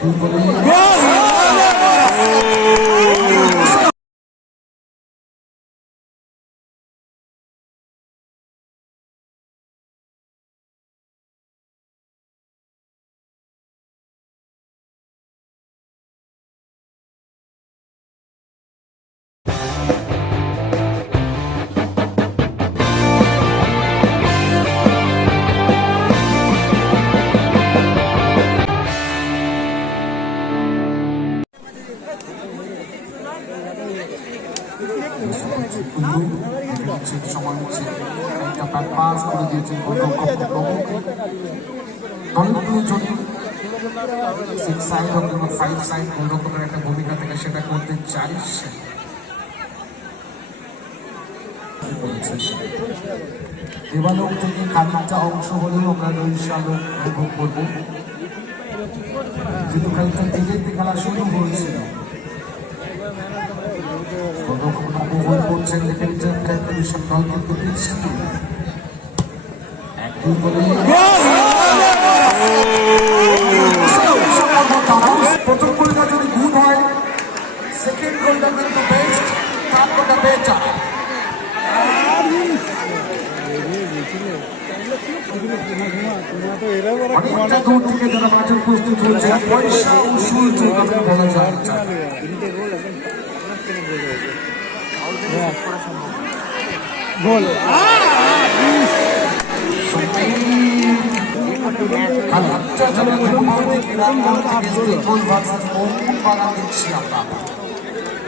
দুই ঠিক সময় ব্যাট পাস করে দিয়েছেন সিক্স একটা ভূমিকা থেকে, সেটা করতে চাই সে। দেবালোক থেকে খানিকটা অংশ হলেও আমরা নৈশ আলো অনুভব করব। যেহেতু খানিকটা দিনের খেলা শুরু হয়েছিল। করছেন দেখে একদিন বলে প্রথম গোলটা যদি গুড হয় সেকেন্ড গোলটা কিন্তু বেস্ট থার্ড গোলটা বেটার অনেকটা দূর থেকে যারা মাঠের প্রস্তুত হচ্ছে পয়সা উসুল চলবে বলা যায়। গোল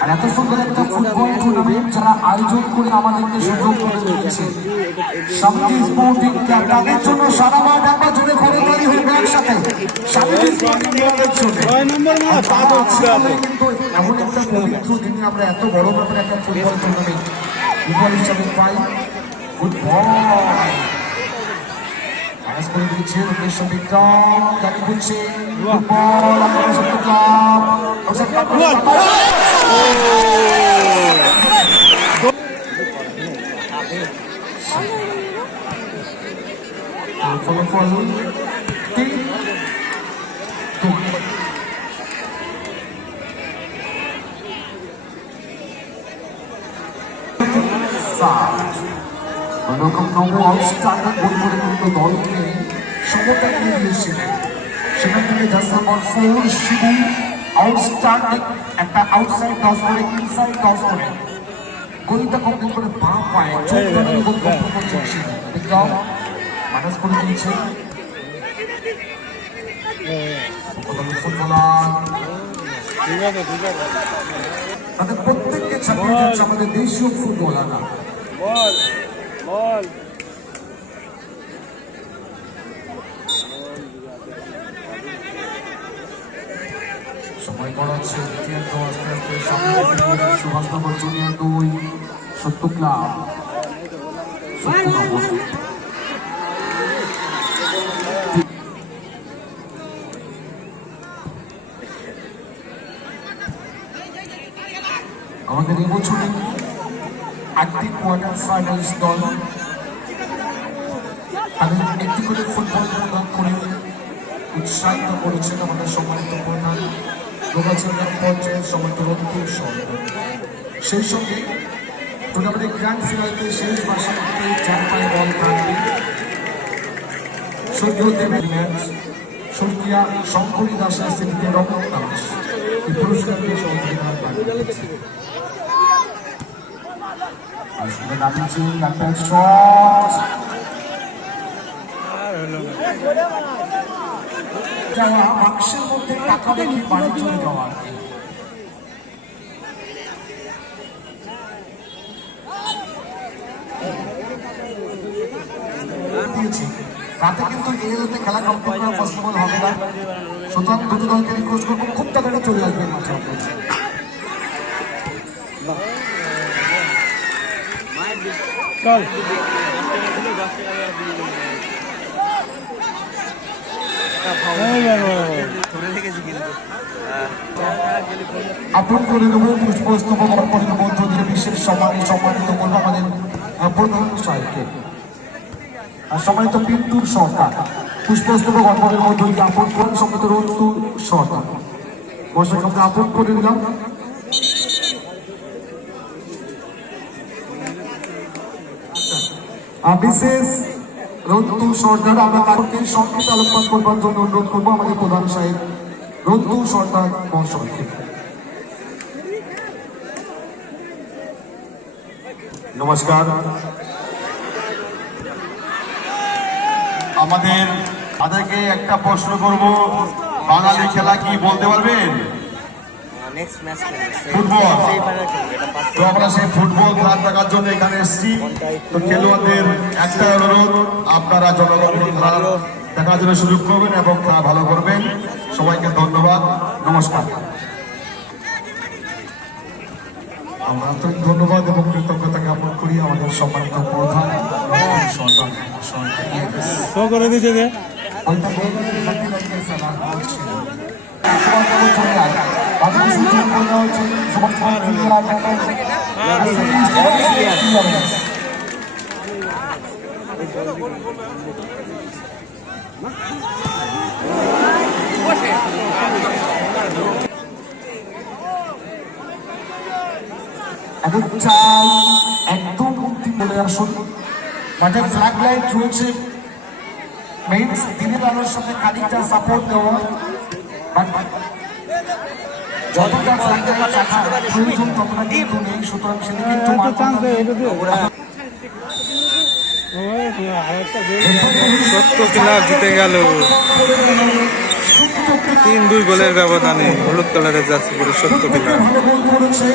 আর এত সুন্দর একটা ফুটবল টুর্নামেন্ট যারা আয়োজন করে আমাদেরকে সুযোগ করে দিয়েছে। সামনে স্পোর্টিং ক্লাব তাদের জন্য সারা মাঠ একবার জোরে খবরদারি হবে একসাথে। সামনে স্পোর্টিং ক্লাবের জন্য। কিন্তু এমন একটা পবিত্র দিনে আমরা এত বড় মাপের একটা football tournament Equalization five. Good ball. Panas Kulibicir, Mission Victor, dari Gucci. Good ball, akan masuk ke klub. Masuk ke klub. Follow, follow. সাত ওরকম নব আউটস্টান্ডার গোল করে কিন্তু দলকে সমতা নিয়ে দিয়েছিলেন সেখান থেকে just number four Shibu outstanding একটা আউটসাইড টস করে ইনসাইড টস করে। গোলটা কমপ্লিট করে পা পায় চোখ ধরে গোল কমপ্লিট করছে বিক্রম মাইনাস করে দিয়েছে। তাদের প্রত্যেককে ছাপিয়ে যাচ্ছে আমাদের দেশীয় ফুটবলাররা। বল বল। সময় সামনে এগিয়ে সুভাষনগর জুনিয়র দুই সত্য ক্লাব আমাদের এবছরে একটি কোয়ার্টার ফাইনালিস্ট দল তাদের একটি করে ফুটবল প্রোগ্রাম করে, উৎসাহিত করেছেন আমাদের সম্মানিত প্রধান যোগাযোগ পর্যায়ের সম্মানিত সরকার সেই সঙ্গে টুর্নামেন্টের গ্র্যান্ড ফিনালতে শেষ বাসাতে চার পায়ে বল থাকবে স্বর্গীয় দেবের ম্যাচ, স্বর্গীয়া শঙ্করী দাসের স্মৃতিতে রমন দাস এই পুরস্কারকে সহযোগিতা বাক্সের মধ্যে টাকা দেখে বাড়ি চলে যাওয়া। দিয়েছি। রাতে কিন্তু এলতে খেলা কমপ্লিট হবে না সুতরাং দুটো দলকে রিকোয়েস্ট করব খুব তাড়াতাড়ি চলে আসবে মাঠে। চল। আপন করে দেবো পুষ্পস্তব অর্পণের মধ্য দিয়ে বিশেষ সম্মানে সম্মানিত করব আমাদের প্রধান সাহেবকে। সম্মানিত বিন্দুর সরকার। পুষ্পস্তবক অর্পণের মধ্যে জ্ঞাপন করেন সম্মত রন্তু সরকার। বর্ষাকে আমরা আপন করে দিলাম বিশেষ রন্তু সর্দার, আমরা কারণকে সংক্ষিপ্ত আলোকপাত করবার জন্য অনুরোধ করব আমাদের প্রধান সাহেব রন্তু সর্দার মহাশয়কে নমস্কার। আমাদের তাদেরকে একটা প্রশ্ন করব, বাঙালি খেলা কি বলতে পারবেন? নেক্সট ম্যাচ তো আমরা সেই ফুটবল খেলা দেখার জন্য এখানে এসেছি। তো খেলোয়াড়দের একটা অনুরোধ আপনারা জনগণ খেলা দেখার জন্য সুযোগ করবেন এবং খেলা ভালো করবেন। সবাইকে ধন্যবাদ নমস্কার। আমরা আন্তরিক ধন্যবাদ এবং কৃতজ্ঞতা জ্ঞাপন করি আমাদের সম্মানিত প্রধান সর্দার মহাশয়কে করে দিছে এখন চাই একদম মুক্তি বলে আসুন মাঠে ফ্ল্যাগ লাইট রয়েছে। মেইনস দিনের আলোর সাথে খানিকটা সাপোর্ট দেওয়া। যতটা সুতরাং সেদিকে একটু আরেকটা দে সত্য ক্লাব জিতে গেল। তিন দুই গোলের ব্যবধানে হলুদ কালারের যাচ্ছে পরে সত্য ক্লাব করেছে।